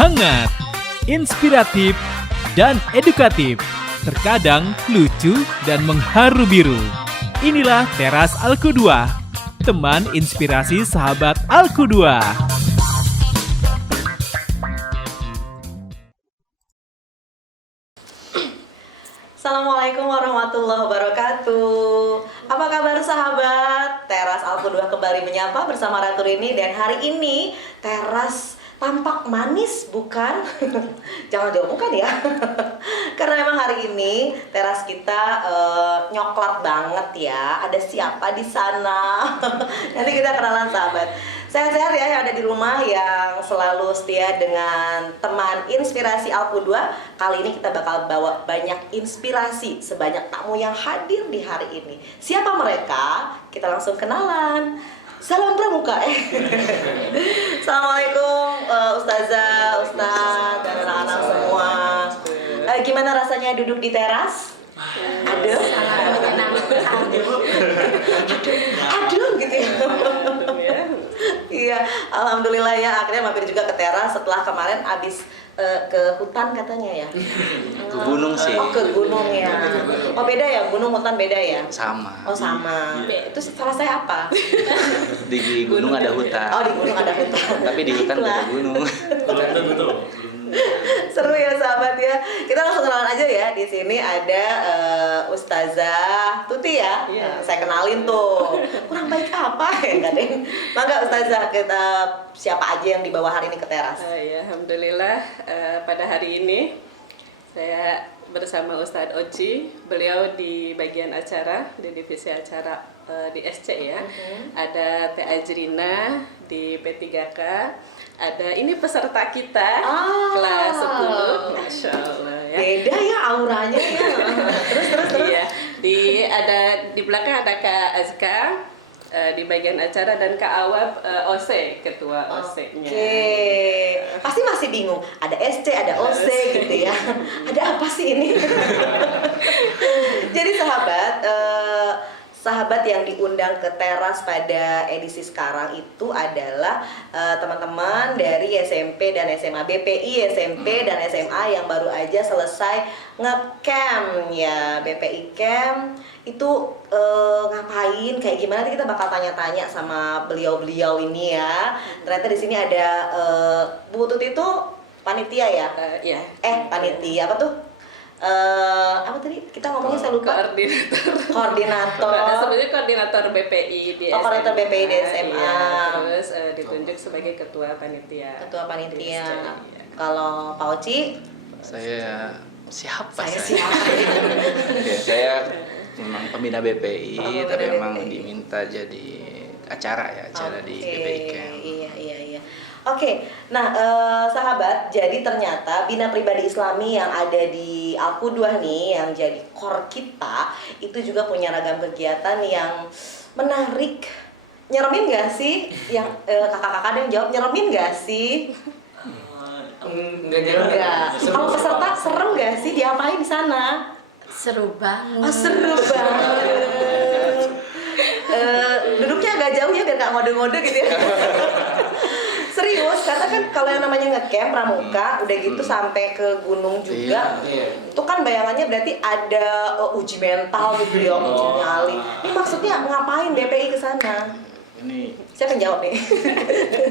hangat, inspiratif, dan edukatif. Terkadang lucu dan mengharu biru. Inilah Teras Alku 2, teman inspirasi sahabat Alku 2. Assalamualaikum warahmatullahi wabarakatuh. Apa kabar sahabat? Teras Alku 2 kembali menyapa bersama Ratu Rini. Dan hari ini Teras tampak manis, bukan? Jangan jauh bukan ya. Karena memang hari ini teras kita nyoklat banget ya. Ada siapa di sana? Nanti kita kenalan sahabat. Sehat-sehat ya yang ada di rumah, yang selalu setia dengan teman inspirasi Alku 2. Kali ini kita bakal bawa banyak inspirasi sebanyak tamu yang hadir di hari ini. Siapa mereka? Kita langsung kenalan. Salam pramuka Assalamualaikum Ustazah, Ustaz, dan anak-anak semua. Gimana rasanya duduk di teras? Aduh, aduh gitu ya. Iya, alhamdulillah ya, akhirnya mampir juga ke teras setelah kemarin abis ke hutan katanya ya. Ke gunung sih. Oh, ke gunung ya. Oh, beda ya, gunung hutan beda ya? Sama. Oh, sama. Itu salah saya apa? Di gunung ada hutan. Oh, di gunung ada hutan. Tapi di hutan ada gunung. Seru ya sahabat ya. Kita langsung kenalan aja ya. Di sini ada Ustazah Tuti ya. Saya kenalin tuh. Kurang baik apa ya, Kak Deng? Mangga Ustazah, kita siapa aja yang dibawa hari ini ke teras? Ya, alhamdulillah pada hari ini saya bersama Ustadz Oci. Beliau di bagian acara, di divisi acara di SC ya. Ada Teh Ajrina di P3K. Ada ini peserta kita kelas 10, Masya Allah ya. Beda ya auranya ya. Terus. Iya, di belakang ada Kak Azka di bagian acara, dan Kak Awab OC, ketua OC-nya. Oke. Pasti masih bingung. Ada SC, ada OC gitu ya. Ada apa sih ini? Jadi sahabat yang diundang ke teras pada edisi sekarang itu adalah teman-teman dari SMP dan SMA, BPI, SMP dan SMA yang baru aja selesai nge-camp ya. BPI camp itu ngapain, kayak gimana, nanti kita bakal tanya-tanya sama beliau-beliau ini ya. Ternyata di sini ada Bu Tuti itu panitia ya? Iya. Panitia apa tuh? Apa tadi kita ngomongnya, saya lupa. Koordinator. Sebenarnya koordinator BPI di SMA. Koordinator BPI di SMA. Ya, terus ditunjuk sebagai ketua panitia. Ketua panitia. Ya. Kalau Pak Oci? Saya siapa? Siapa? Ya, saya memang pembina BPI, tapi pembina memang BPI. diminta jadi acara di BPI Camp. Iya. Oke, nah sahabat, jadi ternyata Bina Pribadi Islami yang ada di Alku 2 nih, yang jadi core kita, itu juga punya ragam kegiatan yang menarik. Nyeremin gak sih? Yang kakak-kakak ada yang jawab, nyeremin gak sih? Enggak. Kalau peserta serem gak sih? Diapain di sana? Seru banget. Oh, seru banget. Duduknya agak jauh ya biar gak ngode-ngode gitu ya. Serius, karena kan kalau yang namanya nge-camp pramuka udah gitu sampai ke gunung juga. Itu kan bayangannya berarti ada uji mental gitu ya, uji nyali. Ini maksudnya ngapain BPI ke sana? Ini Siapa yang jawab nih?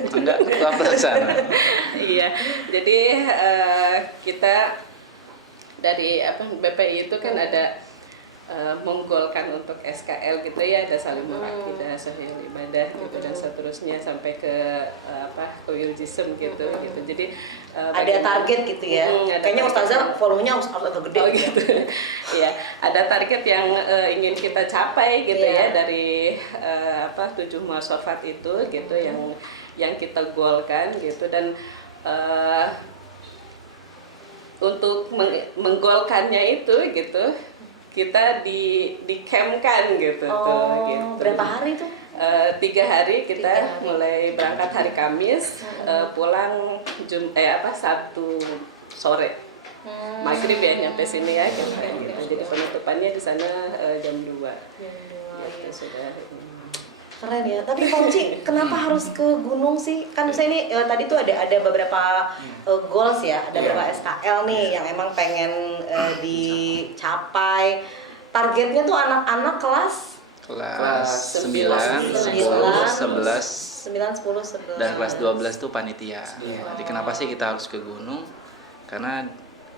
enggak ketua pelaksana. Iya, jadi kita dari BPI itu kan ada menggolkan untuk SKL gitu ya, ada saling akidah, sahih ibadah gitu, dan seterusnya sampai ke Koyuljism gitu. Jadi Ada target gitu ya. Kayaknya Ustazah volumenya harus agak gede gitu. Iya, ada target yang ingin kita capai gitu ya, dari 7 muasafat itu gitu, yang kita golkan gitu. Dan untuk menggolkannya itu gitu, kita di campkan gitu gitu. Berapa hari tuh? 3 hari kita mulai berangkat hari Kamis, pulang Sabtu sore. Maghrib ya nyampe sini ya gitu. Jadi penutupannya di sana jam 2. Gitu sudah. Keren ya. Tapi Pak Uci, kenapa harus ke gunung sih? Kan saya ini tadi tuh ada beberapa goals ya, ada beberapa SKL nih yang emang pengen dicapai. Targetnya tuh anak-anak kelas 9, 10, 11 dan kelas 12 tuh panitia. Jadi kenapa sih kita harus ke gunung? Karena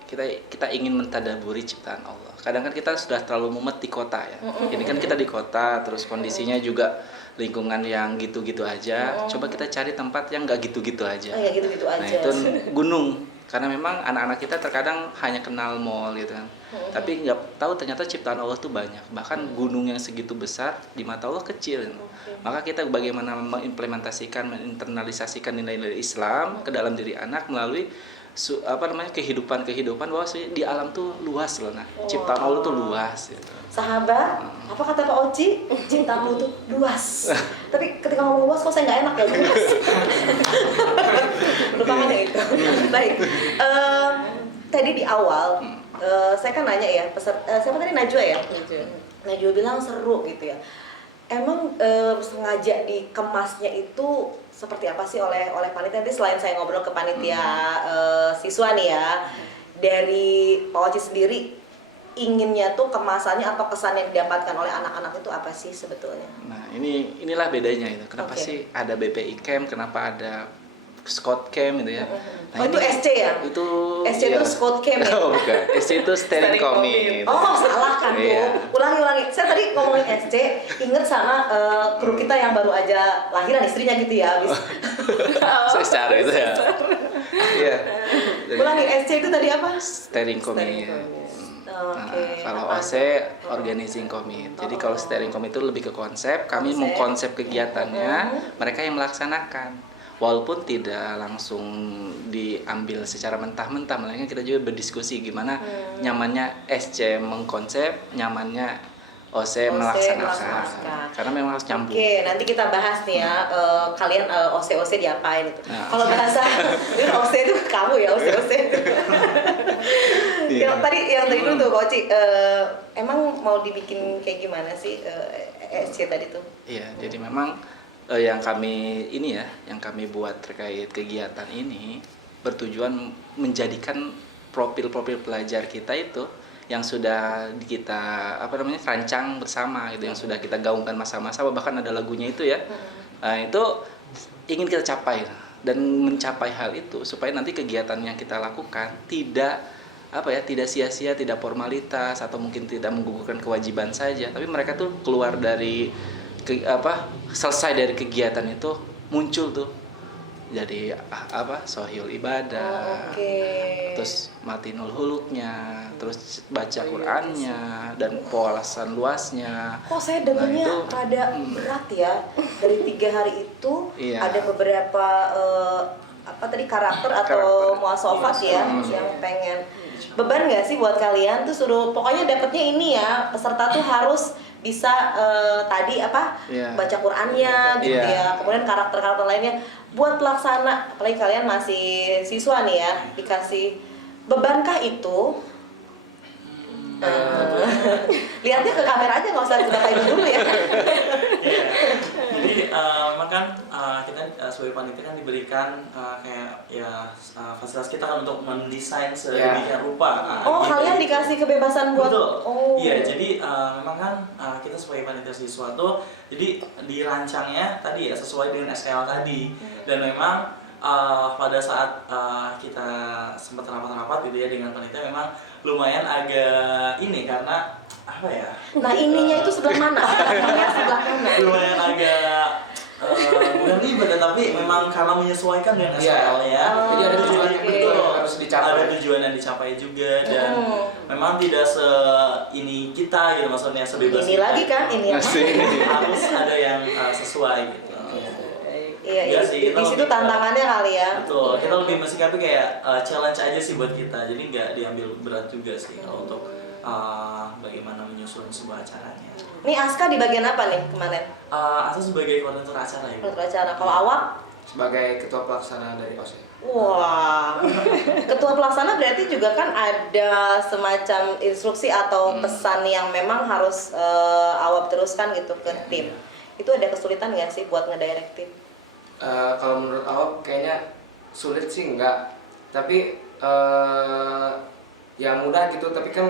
kita ingin mentadaburi ciptaan Allah. Kadang kan kita sudah terlalu mumet di kota ya. Ini kan kita di kota, terus kondisinya juga lingkungan yang gitu-gitu aja. Coba kita cari tempat yang nggak gitu-gitu aja. Ya, gitu-gitu aja. Nah itu gunung. Karena memang anak-anak kita terkadang hanya kenal mall gitu kan. Tapi nggak tahu ternyata ciptaan Allah tuh banyak. Bahkan gunung yang segitu besar di mata Allah kecil. Maka kita bagaimana mengimplementasikan, menginternalisasikan nilai-nilai Islam ke dalam diri anak melalui kehidupan bahwa di alam tuh luas loh, ciptaan Allah tuh luas gitu. Sahabat, apa kata Pak Oci? Cintamu tuh luas. Tapi ketika ngomong luas kok saya nggak enak ya, luas. Lupakan yang itu. Baik. Tadi di awal saya kan nanya ya, siapa tadi, Najwa ya? Najwa bilang seru gitu ya. Emang sengaja dikemasnya itu seperti apa sih oleh panitia? Nanti selain saya ngobrol ke panitia siswa nih ya, dari Pak Oci sendiri inginnya tuh kemasannya atau kesan yang didapatkan oleh anak-anak itu apa sih sebetulnya? Nah inilah bedanya itu. Kenapa sih ada BPI Camp? Kenapa ada Scout Camp gitu ya? Nah, itu SC ya? Itu SC itu Scout Camp ya? Oh bukan, SC itu Steering Committee. Oh salah kan tuh, ulangi. Saya tadi ngomongin SC, inget sama kru kita yang baru aja lahiran istrinya gitu ya, habis. Secara itu ya. Iya. Ulangi, SC itu tadi apa? Steering Committee. Okay. Kalau OC Organizing Committee. Jadi kalau Steering Committee itu lebih ke konsep, kami mengkonsep kegiatannya, mereka yang melaksanakan. Walaupun tidak langsung diambil secara mentah-mentah, melainkan kita juga berdiskusi gimana nyamannya SC mengkonsep, nyamannya OC melaksanakan. Karena memang harus nyambung. Oke, nanti kita bahas nih ya, kalian OC diapain itu. Nah. Kalau bahasa itu OC itu kamu ya, OC. Yang tadi itu tuh Pak Oci, emang mau dibikin kayak gimana sih SC tadi tuh? Iya, jadi memang yang kami buat terkait kegiatan ini bertujuan menjadikan profil-profil pelajar kita itu yang sudah kita rancang bersama gitu, yang sudah kita gaungkan masa-masa, bahkan ada lagunya itu ya. Nah, itu ingin kita capai, dan mencapai hal itu supaya nanti kegiatan yang kita lakukan tidak sia-sia, tidak formalitas atau mungkin tidak menggugurkan kewajiban saja, tapi mereka tuh keluar dari selesai dari kegiatan itu muncul tuh jadi sohil ibadah, terus matinul huluknya, terus baca Qur'annya dan pewalasan luasnya. Kok saya dengarnya rada berat ya, dari 3 hari itu ada beberapa karakter atau muasofat ya yang pengen. Beban nggak sih buat kalian tuh suruh pokoknya dapetnya ini ya, peserta tuh harus bisa baca Qur'annya gitu ya, kemudian karakter-karakter lainnya. Buat pelaksana, apalagi kalian masih siswa nih ya, dikasih bebankah itu? Lihatnya ke kamera aja, nggak usah kayak dulu ya. Jadi memang kan kita sebagai panitia kan diberikan fasilitas kita kan untuk mendesain sedemikian rupa. Kalian dikasih kebebasan buat. Betul. Iya, jadi memang kan kita sebagai panitia siswa tuh jadi dirancangnya tadi ya sesuai dengan SKL tadi. Dan memang pada saat kita sempat rapat-rapat gitu ya dengan panitia, memang lumayan agak ini karena apa ya? Nah ininya itu sebelah mana? Lumayan agak bukan ribet, tapi memang karena menyesuaikan dengan SKL-nya. Jadi ada tujuan harus dicapai. Ada tujuan yang dicapai juga, dan memang tidak ini kita gitu, maksudnya sebebas ini kita. Lagi kan ini harus ada yang sesuai gitu. Iya sih, di situ tantangannya kali ya. Betul, kita lebih mensikapi kayak challenge aja sih buat kita, jadi nggak diambil berat juga sih kalau untuk bagaimana menyusun sebuah acaranya. Nih Aska di bagian apa nih kemarin? Aska sebagai koordinator acara ya. Koordinator acara. Kalau Awak? Sebagai ketua pelaksana dari OSE. Wah, ketua pelaksana berarti juga kan ada semacam instruksi atau pesan yang memang harus Awak teruskan gitu ke tim. itu ada kesulitan nggak sih buat ngedirectin? Kalau menurut awak kayaknya sulit sih enggak, tapi ya mudah gitu. Tapi kan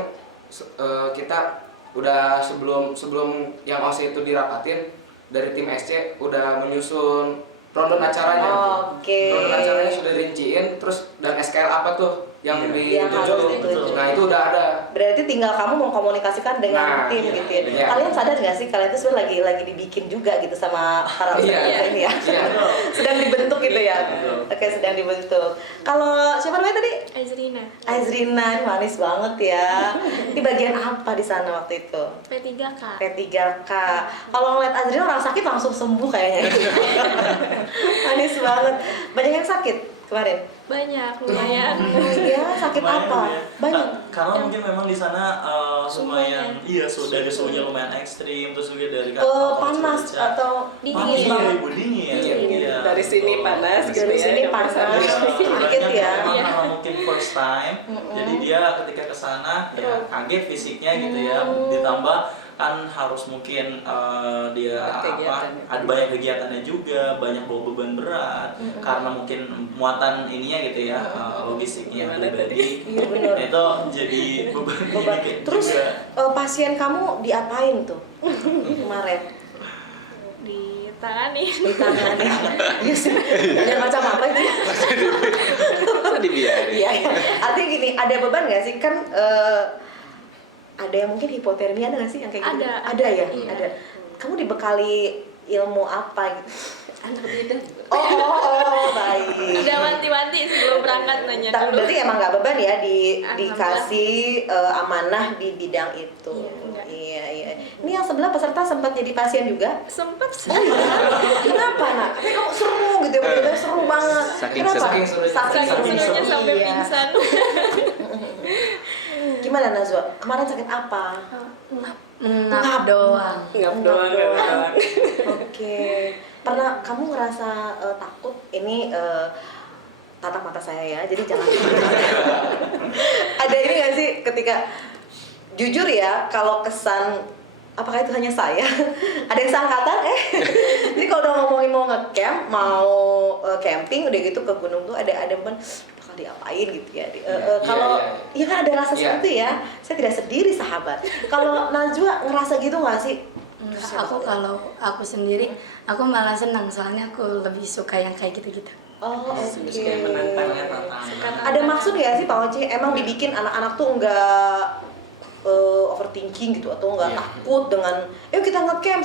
kita udah sebelum yang OSI itu dirapatin dari tim SC udah menyusun rundown acaranya. Oke. Rundown acaranya sudah dirinciin, terus dan SKL apa tuh yang Yang harus dituju. dituju. Nah itu udah ada. Berarti tinggal kamu mengkomunikasikan dengan Nah, tim iya, gitu ya. iya. Kalian sadar nggak sih kalian itu sebenarnya lagi dibikin juga gitu sama para Iya, ustadz ini ya? iya. Sedang dibentuk gitu ya. Oke, sedang dibentuk. Kalau siapa namanya tadi? Azrina, Azrina, ini manis banget ya. Di bagian apa di sana waktu itu? P3K. P3K. Kalau ngeliat Azrina orang sakit langsung sembuh kayaknya. Manis banget. Banyak yang sakit kemarin? Banyak, lumayan. Iya, sakit Lumayan, apa? ya. Banyak. Karena mungkin memang di sana lumayan, iya dari suhunya lumayan ekstrim, terus juga dari Panas atau Dingin. Iya, ibu dingin. Iya. Dari sini panas gitu Dari ya. sini nggak panas. bisa. Sakit ya. Memang Iya. karena mungkin first time, jadi dia ketika ke sana ya kaget fisiknya gitu ya, ditambah kan harus mungkin dia Kegiatan. ada banyak kegiatannya juga, banyak bawa beban berat karena mungkin muatan ininya gitu ya, logistiknya Gimana pribadi. Iya, benar. Itu jadi beban Beban. ini Terus juga. pasien kamu diapain tuh kemarin? Ditangani. Ditangani. Iya sih. Dan macam apa itu? Masa dibiarin? Iya, iya. Artinya gini, ada beban nggak sih kan? Ada yang mungkin hipotermia, ada nggak sih yang kayak gitu? Ada. Ya, Iya. ada. Kamu dibekali ilmu apa gitu? Anak beda. Oh, baik. Udah wanti-wanti sebelum berangkat nanya dulu. Berarti emang nggak beban ya Alhamdulillah. dikasih amanah di bidang itu. Iya, enggak. Iya. Ini yang sebelah peserta sempat jadi pasien juga. Sempet sih. Oh iya. Kenapa nak? Tapi kamu seru gitu ya, bener-bener seru banget. Saking Kenapa? Saking serunya. Saking Saking serunya sampai Iya. pingsan. Gimana Nazwa? Kemarin sakit apa? Ngap doang. Ngap doang. Oke. Pernah kamu ngerasa takut? Ini tatap mata saya ya, jadi jangan. Ada ini nggak sih ketika jujur ya, kalau kesan apakah itu hanya saya? Ada yang sangkatan jadi kalau udah ngomongin mau ngecamp, mau camping udah gitu ke gunung tuh ada beban bakal diapain gitu ya. Kalau iya kan ada rasa seperti itu ya. Saya tidak sendiri sahabat. Kalau Najwa ngerasa gitu nggak sih? Aku kalau aku sendiri, aku malah senang soalnya aku lebih suka yang kayak gitu-gitu. Oh, oke. Kayak menantang. Ada maksud nggak sih Pak Oci? Emang dibikin anak-anak tuh nggak overthinking gitu atau nggak takut dengan yuk kita ngecamp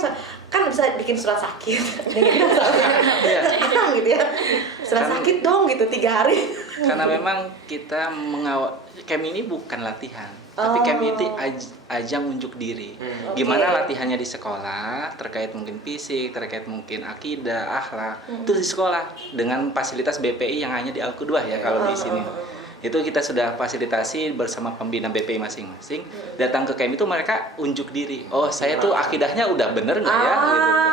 kan bisa bikin surat sakit gitu ya surat sakit dong gitu 3 hari. Karena memang kita camp ini bukan latihan, tapi camp itu ajang unjuk diri. Gimana latihannya di sekolah terkait mungkin fisik, terkait mungkin akidah, akhlak, itu di sekolah dengan fasilitas BPI yang hanya di Al-Qudwah ya kalau di sini. Itu kita sudah fasilitasi bersama pembina BPI masing-masing. Datang ke camp itu mereka unjuk diri. Oh, saya tuh akidahnya udah bener nggak ya?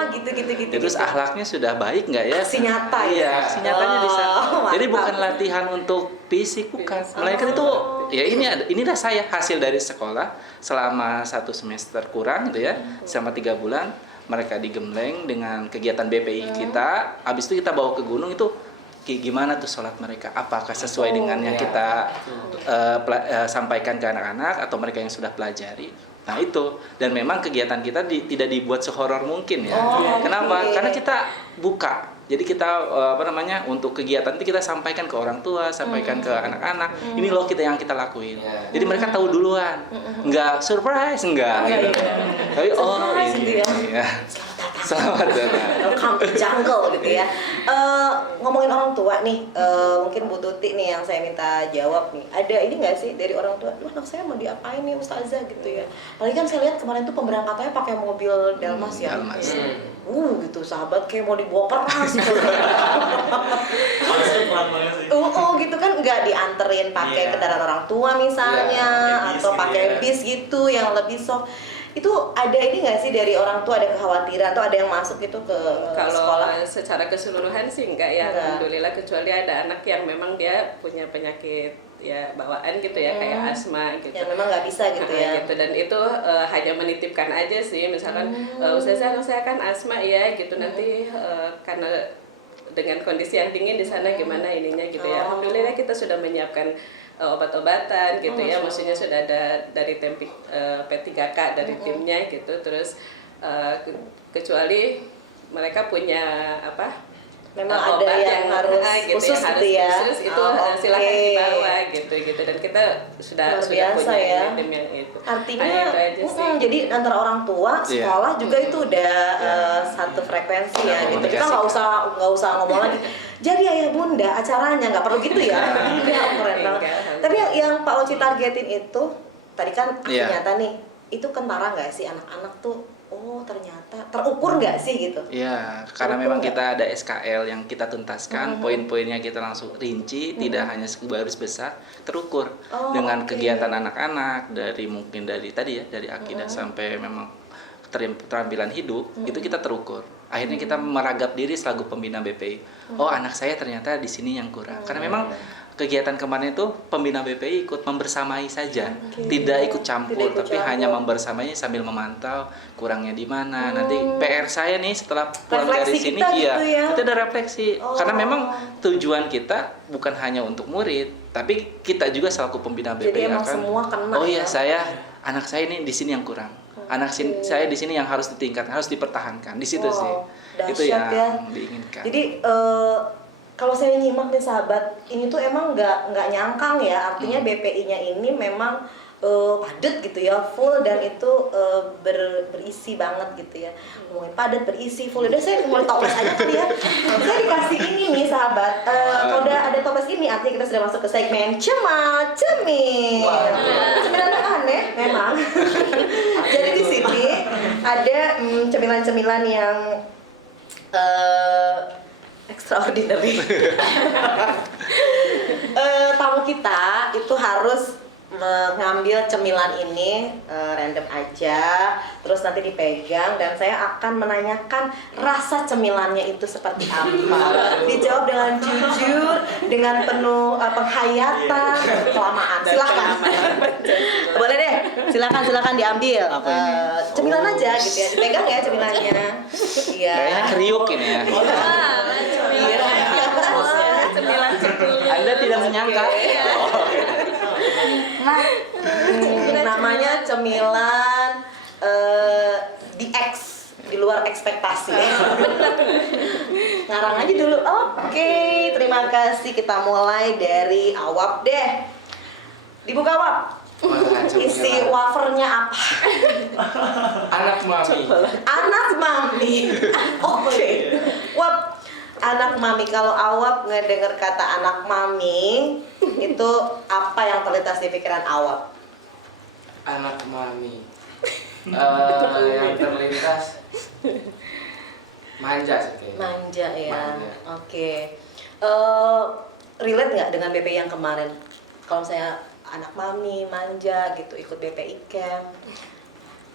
Gitu. Terus akhlaknya sudah baik nggak ya? Aksi nyata ya? Iya, aksi nyatanya di sana. Jadi Mantap. bukan latihan untuk fisik, bukan. Melainkan itu ya inilah saya hasil dari sekolah selama 1 semester kurang gitu ya, selama 3 bulan mereka digembleng dengan kegiatan BPI kita. Habis itu kita bawa ke gunung itu gimana tuh sholat mereka, apakah sesuai dengan yang kita sampaikan ke anak-anak atau mereka yang sudah pelajari. Nah itu, dan memang kegiatan kita tidak dibuat sehoror mungkin ya. Kenapa? Karena kita buka. Jadi kita untuk kegiatan itu kita sampaikan ke orang tua, sampaikan ke anak-anak. Ini loh yang kita lakuin. Jadi mereka tahu duluan. Enggak surprise, enggak. Gitu. Tapi Surprise ini. gitu ya. Ya. Selamat datang. Welcome to jungle gitu ya. Ngomongin orang tua nih, mungkin Bu Tuti nih yang saya minta jawab nih. Ada ini nggak sih dari orang tua? Duh, anak saya mau diapain nih Ustazah gitu ya. Apalagi kan saya lihat kemarin tuh pemberangkatannya pakai mobil Dalmas ya. Dalmas. Gitu sahabat kayak mau dibawa peras. Masuk pelan banget sih. Gitu kan nggak dianterin pakai kendaraan orang tua misalnya, pakai bis atau gitu pakai ya. bis gitu yang lebih soft. Itu ada ini nggak sih dari orang tua, ada kekhawatiran atau ada yang masuk gitu ke Kalau sekolah? secara keseluruhan sih enggak ya, Enggak. alhamdulillah, kecuali ada anak yang memang dia punya penyakit ya bawaan gitu ya, kayak asma gitu. Yang memang nggak bisa gitu ya. Gitu. Dan itu hanya menitipkan aja sih, misalkan Ustazah saya kan asma ya gitu, nanti karena dengan kondisi yang dingin di sana gimana ininya gitu ya. Alhamdulillah kita sudah menyiapkan obat-obatan gitu ya, maksudnya sudah ada dari tim P3K dari timnya gitu. Terus kecuali mereka punya Memang obat ada yang harus gitu, khusus yang harus gitu ya. khusus, itu silakan dibawa gitu. Dan kita sudah biasa punya ya. tim yang itu. Artinya Hanya itu aja sih. jadi antara orang tua, sekolah juga itu udah satu frekuensi ya gitu. Kita nggak usah ngomong lagi. Jadi ayah bunda acaranya nggak perlu gitu ya. Iya, keren banget. Tapi yang Pak Oci targetin itu tadi kan ternyata nih itu kentara nggak sih anak-anak tuh? Oh ternyata terukur nggak sih gitu? Iya, karena memang kita ada SKL yang kita tuntaskan, poin-poinnya kita langsung rinci, tidak hanya sebaris besar, terukur dengan kegiatan anak-anak mungkin dari tadi ya, dari akidah sampai memang keterampilan hidup, itu kita terukur. Akhirnya kita meragap diri selaku pembina BPI. Oh anak saya ternyata di sini yang kurang, karena memang kegiatan kemarin itu pembina BPI ikut membersamai saja, tidak ikut campur, tapi hanya membersamai sambil memantau kurangnya di mana. Nanti PR saya nih setelah pulang dari sini, kita ada refleksi. Karena memang tujuan kita bukan hanya untuk murid, tapi kita juga selaku pembina BPI. Jadi emang semua kena. Oh iya, anak saya ini di sini yang kurang. Anak saya di sini yang harus ditingkatkan, harus dipertahankan. Di situ sih. Itu yang diinginkan. Jadi kalau saya nyimak nih sahabat, ini tuh emang nggak nyangkang ya, artinya BPI-nya ini memang padat gitu ya, full, dan itu berisi banget gitu ya. Ngomongin padat, berisi, full. Udah saya mulai toples aja kali ya. Saya dikasih ini nih sahabat. Kalau udah ada toples ini artinya kita sudah masuk ke segmen Cemil. Cemilan aneh memang. Jadi di sini ada cemilan-cemilan yang extraordinary. Tamu kita itu harus mengambil cemilan ini random aja, terus nanti dipegang dan saya akan menanyakan rasa cemilannya itu seperti apa. Dijawab dengan jujur, dengan penuh penghayatan, kelamaan. Silahkan. Boleh deh, silakan diambil. Cemilan aja gitu ya, dipegang ya cemilannya. Iya. Kayaknya kriuk ini ya. Cemilan cekul. Anda tidak menyangka. Namanya cemilan di luar ekspektasi. Ngarang aja dulu. Oke, terima kasih. Kita mulai dari Awap deh. Dibuka Awap. Isi wafernya apa? Anak mami. Anak mami. Oke. Wap, anak mami. Kalau Awap ngedenger kata anak mami, itu apa yang terlintas di pikiran Awap? Anak mami. Yang terlintas manja sih kayaknya. Manja ya. Manja. Oke. Relate nggak dengan BPI yang kemarin? Kalau saya anak mami manja gitu ikut BPI camp,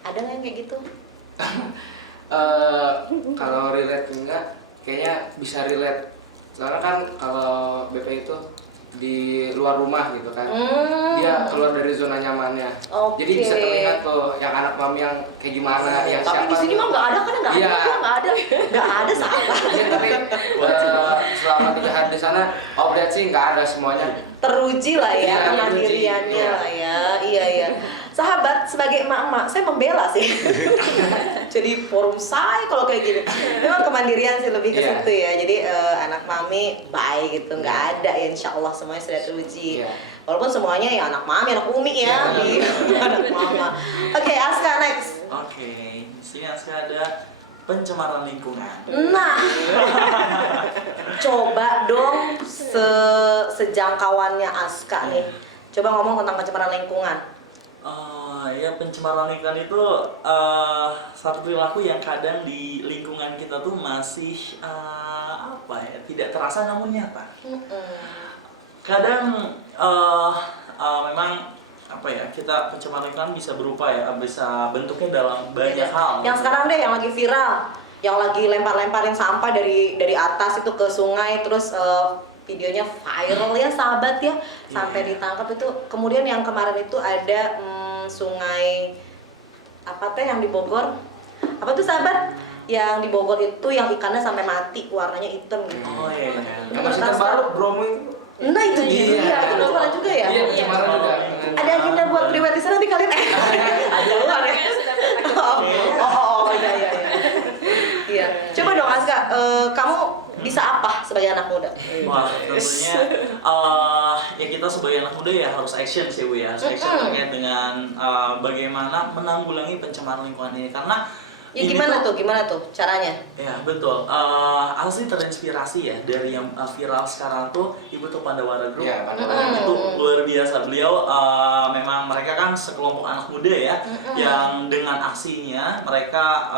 ada nggak yang kayak gitu? Kalau relate enggak, kayaknya bisa relate. Soalnya kan kalau BPI itu di luar rumah gitu kan, dia keluar dari zona nyamannya. Jadi bisa terlihat tuh yang anak mami yang kayak gimana, yang tapi siapa. Tapi di sini mah nggak ada kan, nggak ada salah. Ya, tapi selama 3 hari di sana, berarti sih nggak ada semuanya. Teruji lah ya, Iya, kemandiriannya teruji. lah ya. Iya. Sahabat, sebagai emak-emak, saya membela sih. Jadi forum saya kalau kayak gini. Memang kemandirian sih lebih ke Iya. situ ya. Jadi anak mami baik gitu, nggak ada ya, insya Allah semuanya sudah teruji. Iya. Walaupun semuanya ya anak mami, anak umi ya, Iya. anak mama. Oke, Aska next. Oke, di sini ada pencemaran lingkungan. Nah, coba dong sejangkauannya Aska nih. Coba ngomong tentang pencemaran lingkungan. Ya pencemaran lingkungan itu satu perilaku yang kadang di lingkungan kita tuh masih tidak terasa namun nyata. Kadang memang kita pencemaran lingkungan bisa berupa bisa bentuknya dalam banyak hal. Yang sekarang deh yang lagi viral, yang lagi lempar-lemparin sampah dari atas itu ke sungai, terus videonya viral ya sahabat ya, sampai ditangkap itu. Kemudian yang kemarin itu ada sungai apa teh yang di Bogor, apa tuh sahabat? Yang di Bogor itu yang ikannya sampai mati, warnanya hitam gitu. Oh iya. Yang masih terbaru Bromo itu. Nah itu dia, itu kemarin juga ya. Iya, kemarin juga. Ada agenda buat privatisasi nanti kalian ada luar ya. Iya. Iya. Coba dong Aska, kamu bisa apa sebagai anak muda? Wah, tentunya ya kita sebagai anak muda ya harus action sih Bu ya. Harus action terkait dengan bagaimana menanggulangi pencemaran lingkungan ini, karena Ya ini gimana tuh caranya? Ya betul. Asli terinspirasi ya dari yang viral sekarang tuh Ibu tuh Pandawara Group. Ya, Pandawara. Itu luar biasa. Beliau memang mereka kan sekelompok anak muda ya yang dengan aksinya mereka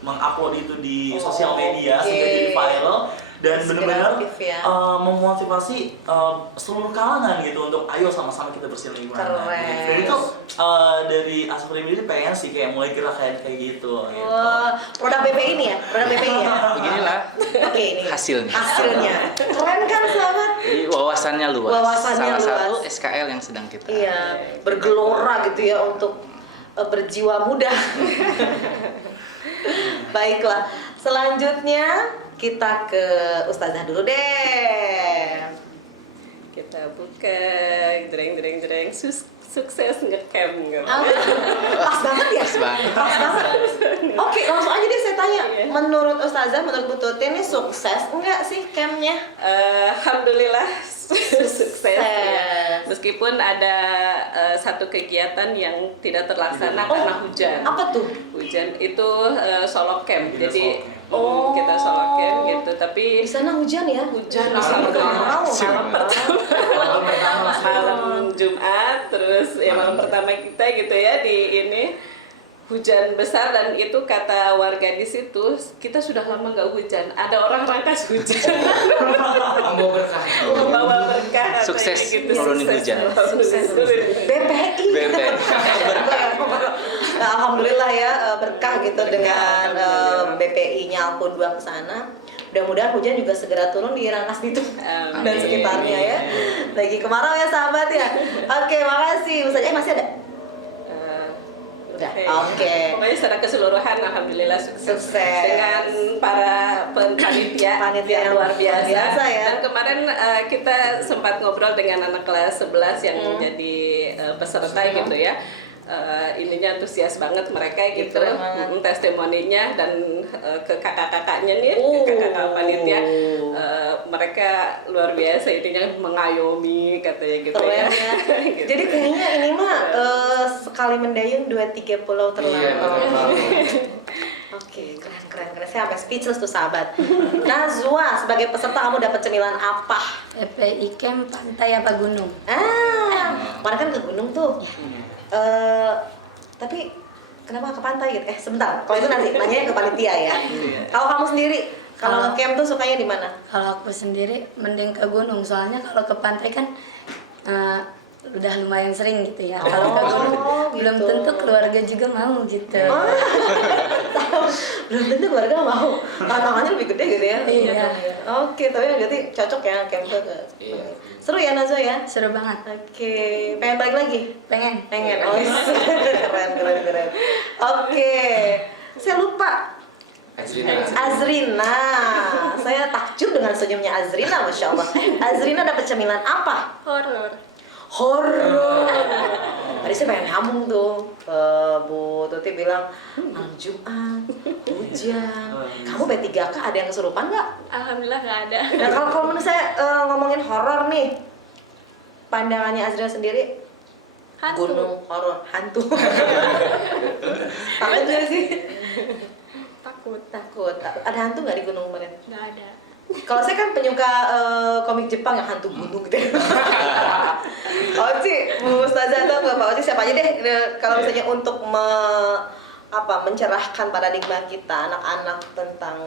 mengupload itu di sosial media sehingga jadi viral dan benar-benar memotivasi seluruh kalangan gitu untuk ayo sama-sama kita bersih lingkungan. Keren. Dan itu dari Aspri ini pengen sih kayak mulai gerak kayak gitu. Produk BPI ini ya, Beginilah Oke, ini hasilnya. Keren kan sahabat? Wawasannya luas. Wawasannya Salah satu luas. SKL yang sedang kita. Iya, bergelora gitu ya untuk berjiwa muda. Baiklah, selanjutnya kita ke Ustazah dulu deh. Kita buka jreng sukses ngecamp gitu. Pas banget ya? Pas banget. Oke, langsung aja deh saya tanya. Menurut Ustazah, menurut Bu Tuti ini sukses enggak sih campnya? Alhamdulillah sukses ya. Meskipun ada satu kegiatan yang tidak terlaksana karena hujan. Apa tuh? Hujan itu solo camp. Jadi Oh. kita solo camp gitu, tapi Di sana hujan ya? hujan Malam pertama. malam Jumat, terus ya malam pertama kita gitu ya di ini hujan besar, dan itu kata warga di situ, kita sudah lama nggak hujan, ada orang rangkas hujan. Membawa berkah. Membawa berkah katanya Sukses gitu. nurunin hujan. Sukses. BPI. Nah, alhamdulillah ya berkah gitu dengan BPI-nya Alko 2 ke sana. Mudah-mudahan hujan juga segera turun di Rangkas itu dan sekitarnya ya. Lagi kemarau ya sahabat ya. Oke, makasih. Ustazah masih ada? Udah. Oke. Pokoknya secara keseluruhan alhamdulillah sukses. Dengan para panitia yang luar biasa ya. Dan kemarin kita sempat ngobrol dengan anak kelas 11 yang jadi peserta gitu ya. Ininya antusias banget mereka gitu, testimoninya, dan ke kakak-kakaknya nih, ke kakak panitia, mereka luar biasa, intinya mengayomi katanya gitu. Keren ya. Gitu. Jadi kayaknya ini mah sekali mendayung 2-3 pulau terlampau. Oke, keren. Saya sampai speechless tuh sahabat. Nazwa, sebagai peserta kamu dapat cemilan apa? PPI Camp Pantai apa Gunung? Kemarin kan ke gunung tuh. Tapi kenapa ke pantai gitu? Sebentar, kalau itu nanti nanya ke panitia ya. Kalau kamu sendiri, kalau nge-camp tuh sukanya di mana? Kalau aku sendiri mending ke gunung, soalnya kalau ke pantai kan udah lumayan sering gitu ya. Kalau ke gunung belum tentu keluarga juga mau gitu. Belum tentu keluarga mau. Tantangannya lebih gede gitu ya. Iya. Oke, tapi berarti cocok ya camp ke. Iya. Seru ya Nazwa ya? Seru banget. Oke, pengen balik lagi? Pengen. Oh, keren. Oke, saya lupa. Azrina. Saya takjub dengan senyumnya Azrina, Masya Allah. Azrina dapat cemilan apa? Horor. Tadi saya pengen nyambung tuh. Bu Tuti bilang malam Jumat, hujan. Kamu B3K ada yang kesurupan nggak? Alhamdulillah nggak ada. Nah kalau menurut saya ngomongin horor nih, pandangannya Azrina sendiri, Hantu. gunung horor, hantu. Takut nggak sih? Takut. Ada hantu nggak di gunung kemarin? Nggak ada. Kalau saya kan penyuka komik Jepang yang hantu gunung gitu. Pak Oci, Bu Ustazah atau Pak Oci siapa aja deh kalau misalnya untuk mencerahkan paradigma kita anak-anak tentang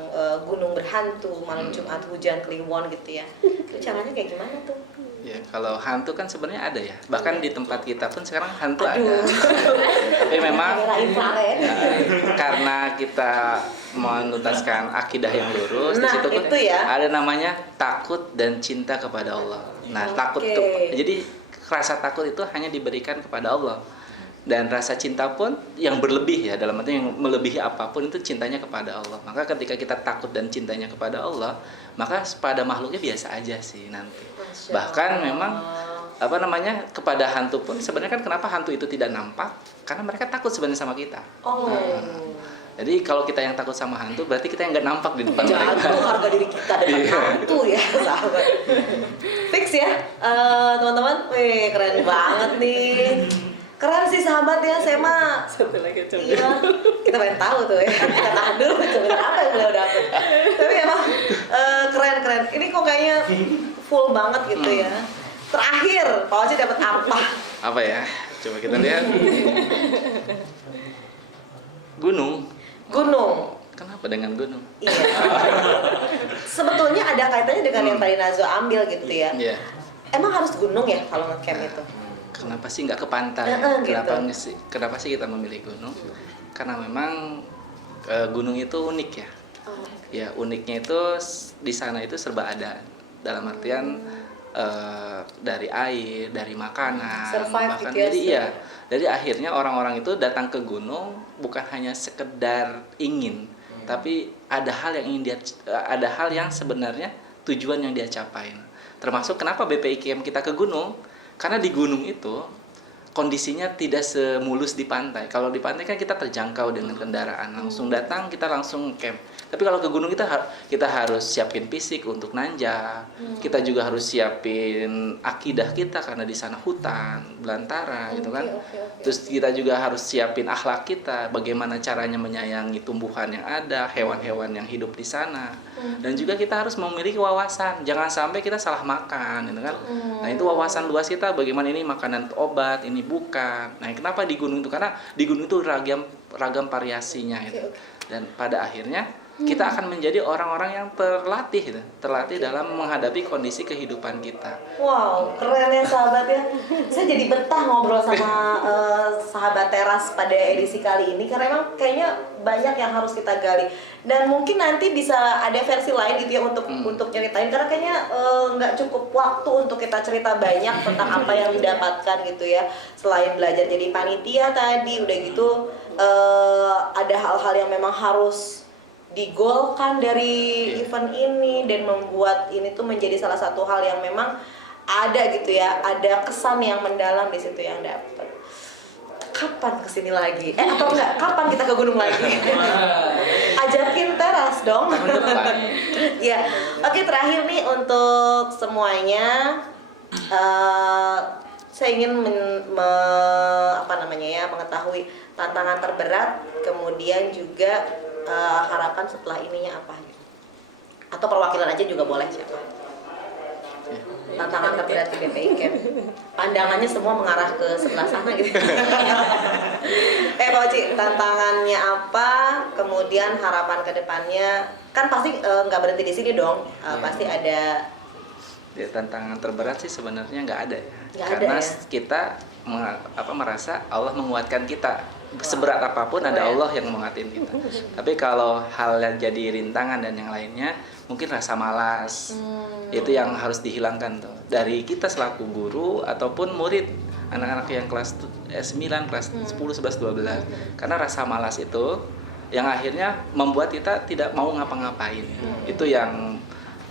gunung berhantu, malam Jumat hujan Kliwon gitu ya. Itu caranya kayak gimana tuh? Ya, kalau hantu kan sebenarnya ada ya. Bahkan di tempat kita pun sekarang hantu ada. Tapi memang karena kita menuntaskan akidah yang lurus, di situ pun ada namanya takut dan cinta kepada Allah. Nah, takut itu, jadi rasa takut itu hanya diberikan kepada Allah. Dan rasa cinta pun yang berlebih ya, dalam arti yang melebihi apapun itu cintanya kepada Allah. Maka ketika kita takut dan cintanya kepada Allah, maka pada makhluknya biasa aja sih nanti. Bahkan memang kepada hantu pun sebenarnya kan kenapa hantu itu tidak nampak? Karena mereka takut sebenarnya sama kita. Jadi kalau kita yang takut sama hantu, berarti kita yang nggak nampak di depan mereka. Jatuh harga diri kita dengan hantu ya, sahabat. Fix ya, teman-teman. Wih, keren banget nih. Keren sih sahabat ya, saya mah. Satu lagi coba. Iya, kita pengen tahu tuh ya. Kita tahan dulu, coba apa yang beliau dapat. Tapi emang keren. Ini kok kayaknya full banget gitu ya. Terakhir, Pak Oci dapat apa? Apa ya? Coba kita lihat. Gunung. Kenapa dengan gunung? Iya. Sebetulnya ada kaitannya dengan yang tadi Nazo ambil gitu ya. Iya. Emang harus gunung ya kalau ngecamp itu? Kenapa sih nggak ke pantai? Kenapa sih kita memilih gunung? Karena memang gunung itu unik ya. Ya uniknya itu di sana itu serba ada. Dalam artian dari air, dari makanan, bahkan jadi Jadi akhirnya orang-orang itu datang ke gunung bukan hanya sekedar ingin, tapi ada hal yang sebenarnya tujuan yang dia capai. Termasuk kenapa BPIKM kita ke gunung? Karena di gunung itu kondisinya tidak semulus di pantai. Kalau di pantai kan kita terjangkau dengan kendaraan, langsung datang kita langsung camp. Tapi kalau ke gunung kita harus siapin fisik untuk nanjak. Kita juga harus siapin akidah kita karena di sana hutan, belantara gitu kan. Terus kita juga harus siapin akhlak kita, bagaimana caranya menyayangi tumbuhan yang ada, hewan-hewan yang hidup di sana. Dan juga kita harus memiliki wawasan, jangan sampai kita salah makan gitu kan. Nah, itu wawasan luas kita bagaimana ini makanan obat, ini bukan. Nah, kenapa di gunung itu? Karena di gunung itu ragam variasinya gitu. Dan pada akhirnya kita akan menjadi orang-orang yang terlatih dalam menghadapi kondisi kehidupan kita. Wow, keren ya sahabat ya. Saya jadi betah ngobrol sama sahabat teras pada edisi kali ini karena emang kayaknya banyak yang harus kita gali. Dan mungkin nanti bisa ada versi lain gitu ya untuk nyeritain karena kayaknya nggak cukup waktu untuk kita cerita banyak tentang apa yang didapatkan gitu ya. Selain belajar jadi panitia tadi, udah gitu ada hal-hal yang memang harus digolkan dari event ini dan membuat ini tuh menjadi salah satu hal yang memang ada gitu ya, ada kesan yang mendalam di situ yang dapat. Kapan kesini lagi? Atau enggak? Kapan kita ke gunung lagi? Ajakin teras dong. Ya, oke terakhir nih untuk semuanya, saya ingin mengetahui tantangan terberat, kemudian juga harapan setelah ininya apa gitu. Atau perwakilan aja juga boleh siapa. Tantangan terberat di BPIKM. Pandangannya semua mengarah ke sebelah sana gitu. Pak Oci, tantangannya apa? Kemudian harapan ke depannya. Kan pasti nggak berhenti di sini dong. Pasti ada. Ya, tantangan terberat sih sebenarnya nggak ada ya. Karena kita merasa Allah menguatkan kita. Seberat apapun ada Allah yang menguatin kita. Tapi kalau hal yang jadi rintangan dan yang lainnya, mungkin rasa malas. Itu yang harus dihilangkan tuh. Dari kita selaku guru ataupun murid, anak-anak yang kelas 9, kelas 10, 11, 12. Karena rasa malas itu yang akhirnya membuat kita tidak mau ngapa-ngapain. Itu yang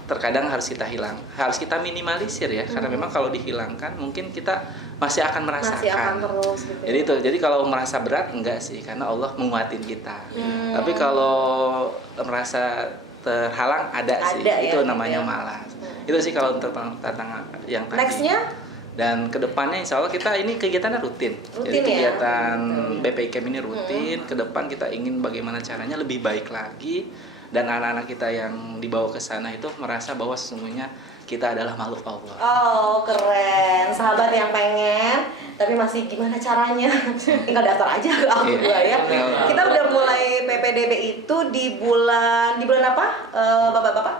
terkadang harus kita hilang, harus kita minimalisir ya, karena memang kalau dihilangkan mungkin kita masih akan merasakan. Terus, gitu. Jadi kalau merasa berat enggak sih, karena Allah menguatin kita. Tapi kalau merasa terhalang ada sih, itu namanya malas. Itu sih kalau untuk tantangan yang tadi. Nextnya? Dan kedepannya insya Allah kita ini kegiatannya rutin. Jadi kegiatan BPIKM ini rutin. Kedepan kita ingin bagaimana caranya lebih baik lagi. Dan anak-anak kita yang dibawa ke sana itu merasa bahwa sesungguhnya kita adalah makhluk Allah. Oh, keren. Sahabat yang pengen, tapi masih gimana caranya? Tinggal daftar aja ke Alku 2 ya. Kita udah mulai PPDB itu di bulan apa? Bapak-bapak?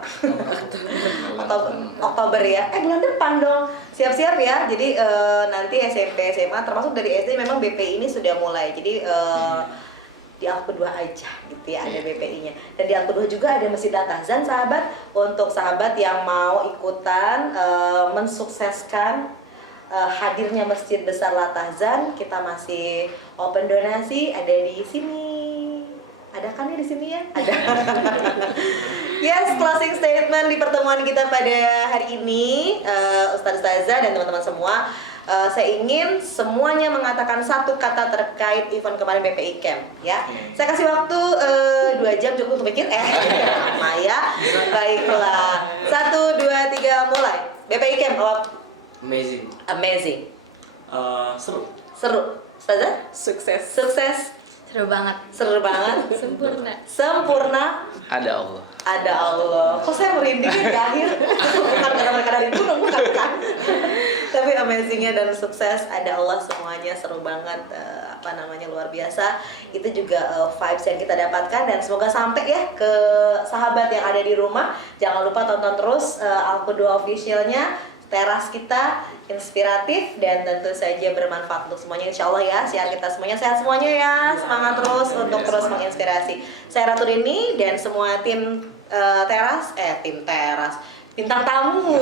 Oktober ya. Bulan depan dong. Siap-siap ya. Jadi nanti SMP, SMA termasuk dari SD memang BPI ini sudah mulai. Jadi di Al-Qudwa aja gitu ya ada BPI-nya. Dan di Al-Qudwa juga ada Masjid Al-Tahzan sahabat. Untuk sahabat yang mau ikutan mensukseskan hadirnya Masjid Besar Al-Tahzan, kita masih open donasi, ada di sini. Ada kan ya di sini ya? Ada. Yes, closing statement di pertemuan kita pada hari ini, Ustadz Ustazah dan teman-teman semua, saya ingin semuanya mengatakan satu kata terkait event kemarin BPI Camp, ya. Saya kasih waktu 2 jam cukup untuk pikir, Maya. Baiklah, 1, 2, 3, mulai. BPI Camp, amazing. Seru. Ustazah? Sukses. Seru banget. Sempurna. Ada Allah. Ada Allah. Kok saya merinding ya akhir? Bukan karena mereka dari gunung, bukan kan? Tapi amazingnya dan sukses ada Allah semuanya, seru banget. Luar biasa. Itu juga vibes yang kita dapatkan dan semoga sampai ya ke sahabat yang ada di rumah. Jangan lupa tonton terus Al-Qudwa officialnya. Teras kita inspiratif dan tentu saja bermanfaat untuk semuanya, insya Allah ya. Siar kita semuanya sehat semuanya ya, semangat terus untuk terus menginspirasi. Saya Ratu Rini dan semua tim teras bintang tamu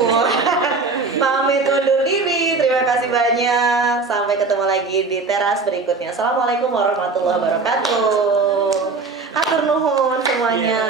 pamit undur diri. Terima kasih banyak, sampai ketemu lagi di teras berikutnya. Assalamualaikum warahmatullahi wabarakatuh. Hatur nuhun semuanya.